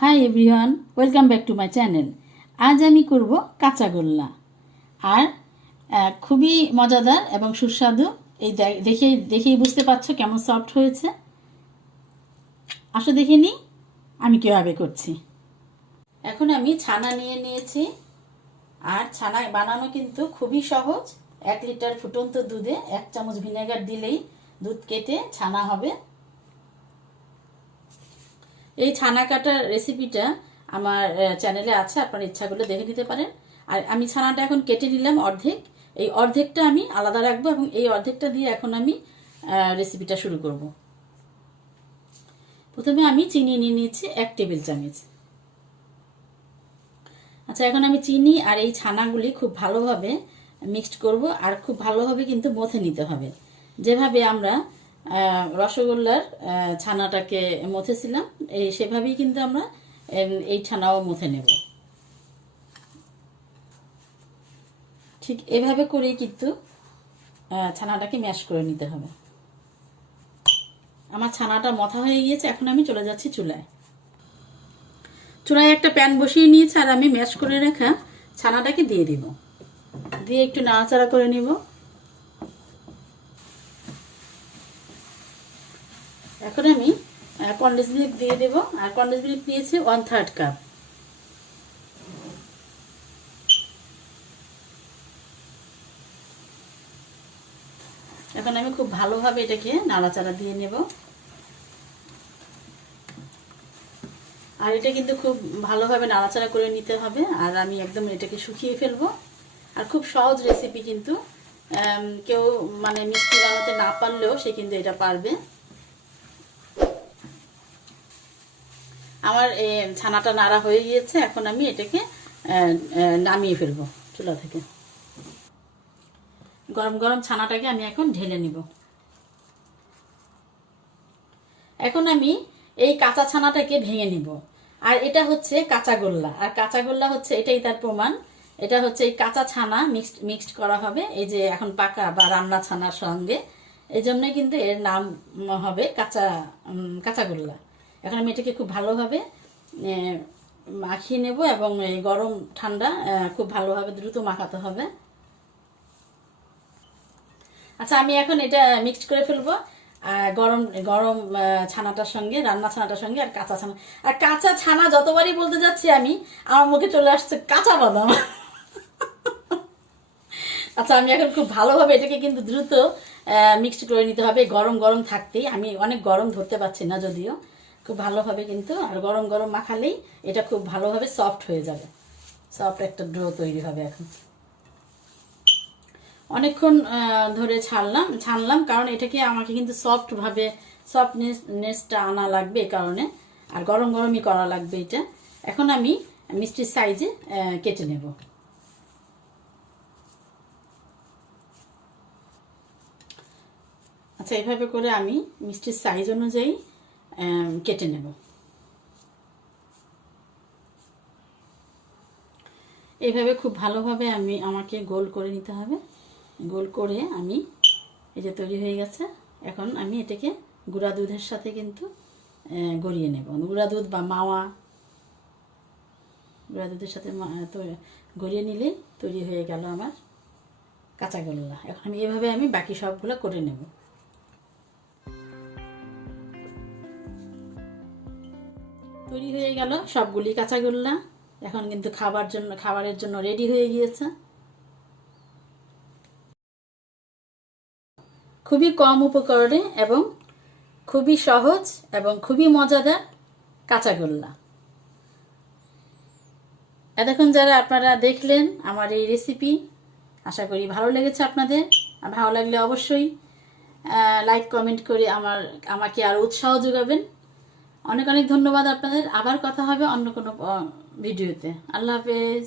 Hi everyone, welcome back to my channel. আজ আমি করব কাঁচাগোল্লা, আর খুবই মজাদার এবং সুস্বাদু। এই দেখেই বুঝতে পারছো কেমন সফট হয়েছে। আসো দেখে নিই আমি কীভাবে করছি। এখন আমি ছানা নিয়ে নিয়েছি, আর ছানা বানানো কিন্তু খুবই সহজ। 1 লিটার ফুটন্ত দুধে 1 চামচ ভিনেগার দিলেই দুধ কেটে ছানা হবে। এই ছানা কাটার রেসিপিটা আমার চ্যানেলে আছে, আপনার ইচ্ছা করলে দেখে নিতে পারেন। আর আমি ছানাটা এখন কেটে নিলাম অর্ধেক, এই অর্ধেকটা আমি আলাদা রাখবো এবং এই অর্ধেকটা দিয়ে এখন আমি রেসিপিটা শুরু করব। প্রথমে আমি চিনি নিয়ে নিয়েছি 1 টেবিল চামচ। আচ্ছা, এখন আমি চিনি আর এই ছানাগুলি খুব ভালোভাবে মিক্সড করব, আর খুব ভালোভাবে কিন্তু মথে নিতে হবে। যেভাবে আমরা রসগোল্লার ছানাটাকে মথেছিলাম, সেভাবেই কিন্তু আমরা এই ছানাও মথে নেব। ঠিক এভাবে করেই কিন্তু ছানাটাকে ম্যাশ করে নিতে হবে। আমার ছানাটা মথা হয়ে গিয়েছে, এখন আমি চলে যাচ্ছি চুলায়। চুলায় একটা প্যান বসিয়ে নিয়েছি, আর আমি ম্যাশ করে রাখা ছানাটাকে দিয়ে দিব। দিয়ে একটু নাড়াচাড়া করে নিব। এখন আমি কনডেন্স মিল্ক দিয়ে দেব, আর কনডেন্স মিল্ক দিয়েছি 1/3 কাপ। এখন আমি খুব ভালোভাবে এটাকে নাড়াচাড়া দিয়ে নেব। আর এটা কিন্তু খুব ভালোভাবে নাড়াচাড়া করে নিতে হবে, আর আমি একদম এটাকে শুকিয়ে ফেলবো। আর খুব সহজ রেসিপি, কিন্তু কেউ মানে মিষ্টি বানাতে না পারলেও সে কিন্তু এটা পারবে। আমার ছানাটা নাড়া হয়ে গিয়েছে, এখন আমি এটাকে নামিয়ে ফেলবো চুলা থেকে। গরম গরম ছানাটাকে আমি এখন ঢেলে নিব। এখন আমি এই কাঁচা ছানাটাকে ভেঙে নিব। আর এটা হচ্ছে কাঁচাগোল্লা, আর কাঁচাগোল্লা হচ্ছে এটাই তার প্রমাণ। এটা হচ্ছে এই কাঁচা ছানা মিক্সড করা হবে এই যে এখন পাকা বা রান্না ছানার সঙ্গে, এই জন্যই কিন্তু এর নাম হবে কাঁচাগোল্লা। এখন আমি এটাকে খুব ভালোভাবে মাখিয়ে নেব, এবং এই গরম ঠান্ডা খুব ভালোভাবে দ্রুত মাখাতে হবে। আচ্ছা, আমি এখন এটা মিক্সড করে ফেলবো গরম গরম ছানাটার সঙ্গে, রান্না ছানাটার সঙ্গে, আর কাঁচা ছানা। আর কাঁচা ছানা যতবারই বলতে যাচ্ছি আমি, আমার মুখে চলে আসছে কাঁচা বাদাম। আচ্ছা, আমি এখন খুব ভালোভাবে এটাকে কিন্তু দ্রুত মিক্সড করে নিতে হবে গরম গরম থাকতেই। আমি অনেক গরম ধরতে পারছি না যদিও, খুব ভালোভাবে কিন্তু, আর গরম গরম মাখালেই এটা খুব ভালোভাবে সফট হয়ে যাবে। সফট একটা ডো তৈরি হবে। এখন অনেকক্ষণ ধরে ছানলাম, কারণ এটাকে আমাকে কিন্তু সফটনেসটা আনা লাগবে এই কারণে, আর গরম গরমই করা লাগবে এটা। এখন আমি মিষ্টির সাইজে কেটে নেব। আচ্ছা, এইভাবে করে আমি মিষ্টির সাইজ অনুযায়ী কেটে নেব। এইভাবে খুব ভালোভাবে আমাকে গোল করে নিতে হবে। গোল করে আমি এই যে তৈরি হয়ে গেছে। এখন আমি এটাকে গুঁড়া দুধের সাথে কিন্তু গড়িয়ে নেব। গুঁড়া দুধ বা মাওয়া, গুঁড়া দুধের সাথে গড়িয়ে নিলেই তৈরি হয়ে গেল আমার কাঁচাগোল্লা। এখন এভাবে আমি বাকি সবগুলো করে নেব। তৈরি হয়ে গেল সবগুলি কাঁচাগোল্লা। এখন কিন্তু খাবারের জন্য রেডি হয়ে গিয়েছে। খুবই কম উপকরণে এবং খুবই সহজ এবং খুবই মজাদার কাঁচাগোল্লা। এতক্ষণ যারা আপনারা দেখলেন আমার এই রেসিপি, আশা করি ভালো লেগেছে আপনাদের। ভালো লাগলে অবশ্যই লাইক কমেন্ট করে আমাকে আরও উৎসাহ যোগাবেন। অনেক অনেক ধন্যবাদ আপনাদের। আবার কথা হবে অন্য কোনো ভিডিওতে। আল্লাহ হাফেজ।